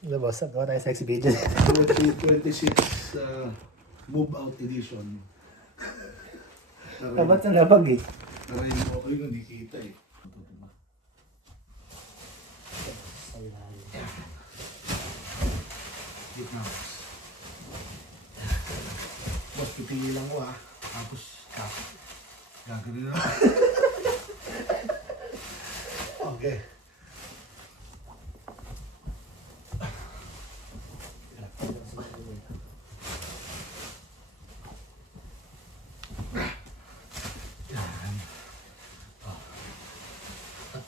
Labas, gawa tayo sexy video. 2026 Move Out Edition. Dapat sa labag eh. Taray mo ako yung hindi kita eh. Gitna boss. Boss, pipili lang ko Tapos, gagawin na. Okay.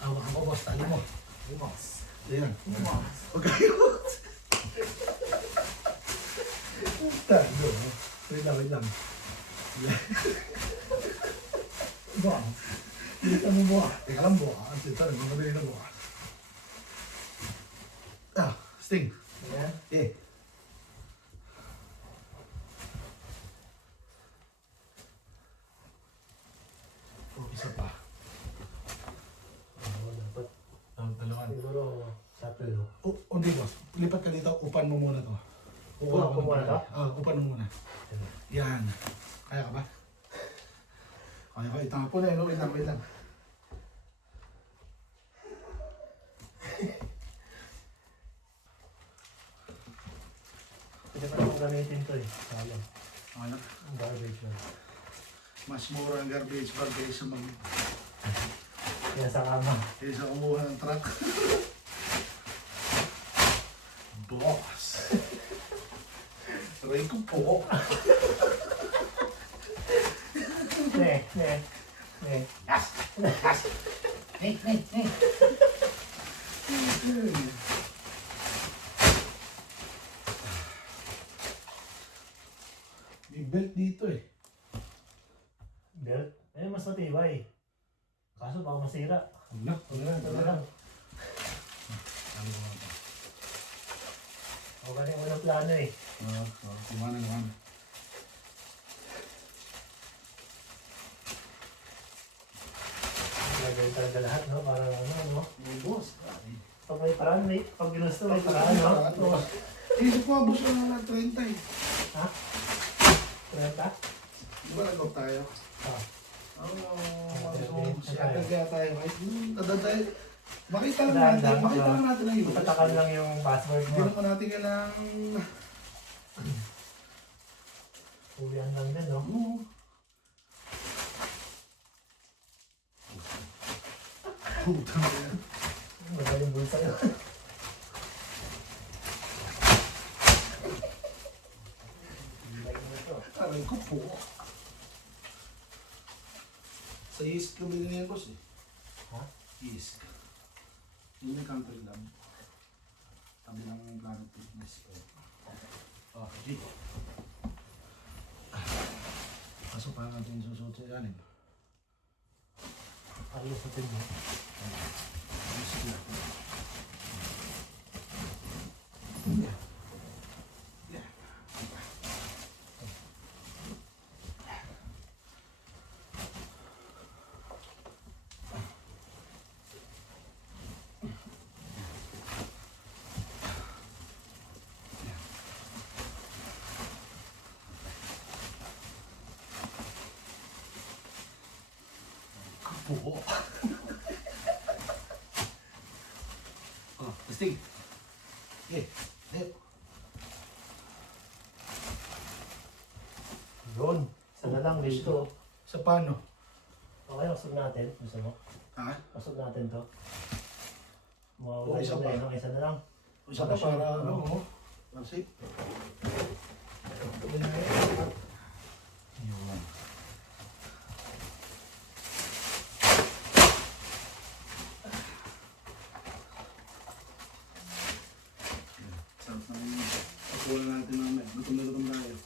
Awa mo boss, tali mo. Boss. Ayan. Boss. Okay. Talo. Wait lang. Boss. Dito mo mo. Teka lang mo. Ang sita, nagmamadali na mo. Sting. Ayan. Isa pa. Dapat. Dalawan. Siguro, sa pelo. Hindi boss. Lipat ka dito. Upan mo muna to. Upan mo muna to? Upan mo muna. Yan. Kaya ka ba? Kaya ka. Itapon na. Wait lang. Hindi pa naman gamitin to eh. Salo. Ano? Ang garbage yun. Mas mura ang garbage bag kaysa Kaya sa kama. kaysa kumuha ng truck. Boss. Aray ko po. Ne. May belt dito eh. Belt? Eh, mas matibay. Kaso baka masira. Wala Ito na lang. Ano ba ito? Ako kanina walang plano eh. Kumana. Gagawin talaga lahat, no? Para ano. May boss. Pag may paraan, pag ginusto may paraan, no? Isip ko, abos ko na 30 eh. Ha? 30? Di ba nag-off tayo? Ah. Siyempre kaya tayo. Tadaday. Makita lang Dahan-dahan, natin ang iba. Patakan lang yung password Hindi mo. naman natin kailangang... Ulian lang din, no? Puta na yan. Magaling bulsa yun. Aray ko po. Sa Yisk ko bilhin yan, boss eh. Ha? Yisk. Yun yung country lab. Tabi ng Planet Fitness. G. Pasok pa natin yung susunod sa ilalim. Ayos sa tingin. Yisk na. Kapo. Testing. Yun. Isa na lang, dito. Sa paano? Okay, usog natin. Gusto mo? Ha? Usog natin to. O, isa Mawawala pa. na isa na lang. Isa ka para ano? Safe. Yun. Sarap na rin yun. Pagkuhan natin namin. Gutom na tayo.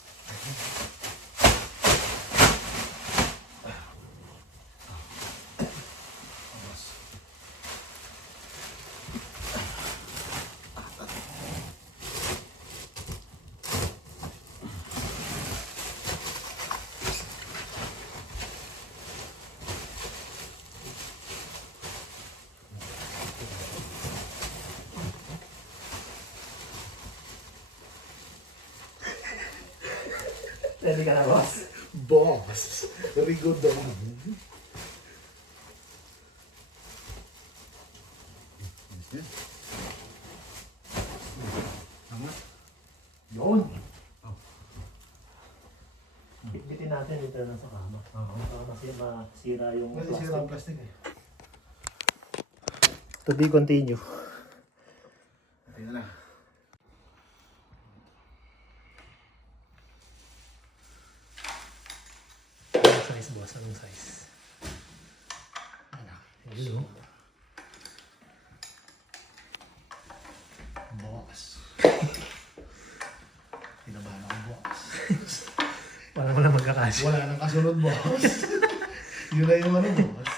Steady ka na, boss. Boss. Very good naman. Ayos yan. Tama. Yun. Oh. Bitbitin natin dito lang sa kama. Oo. Para masira yung Pwede sira ang plastic eh. To be continue. Tingnan na. Anong size, boss? Anong size? Hello. Boss. Kinabahan ako, boss. Parang wala magkakasya. Wala nang kasunod, boss. Yun na yung ano, boss.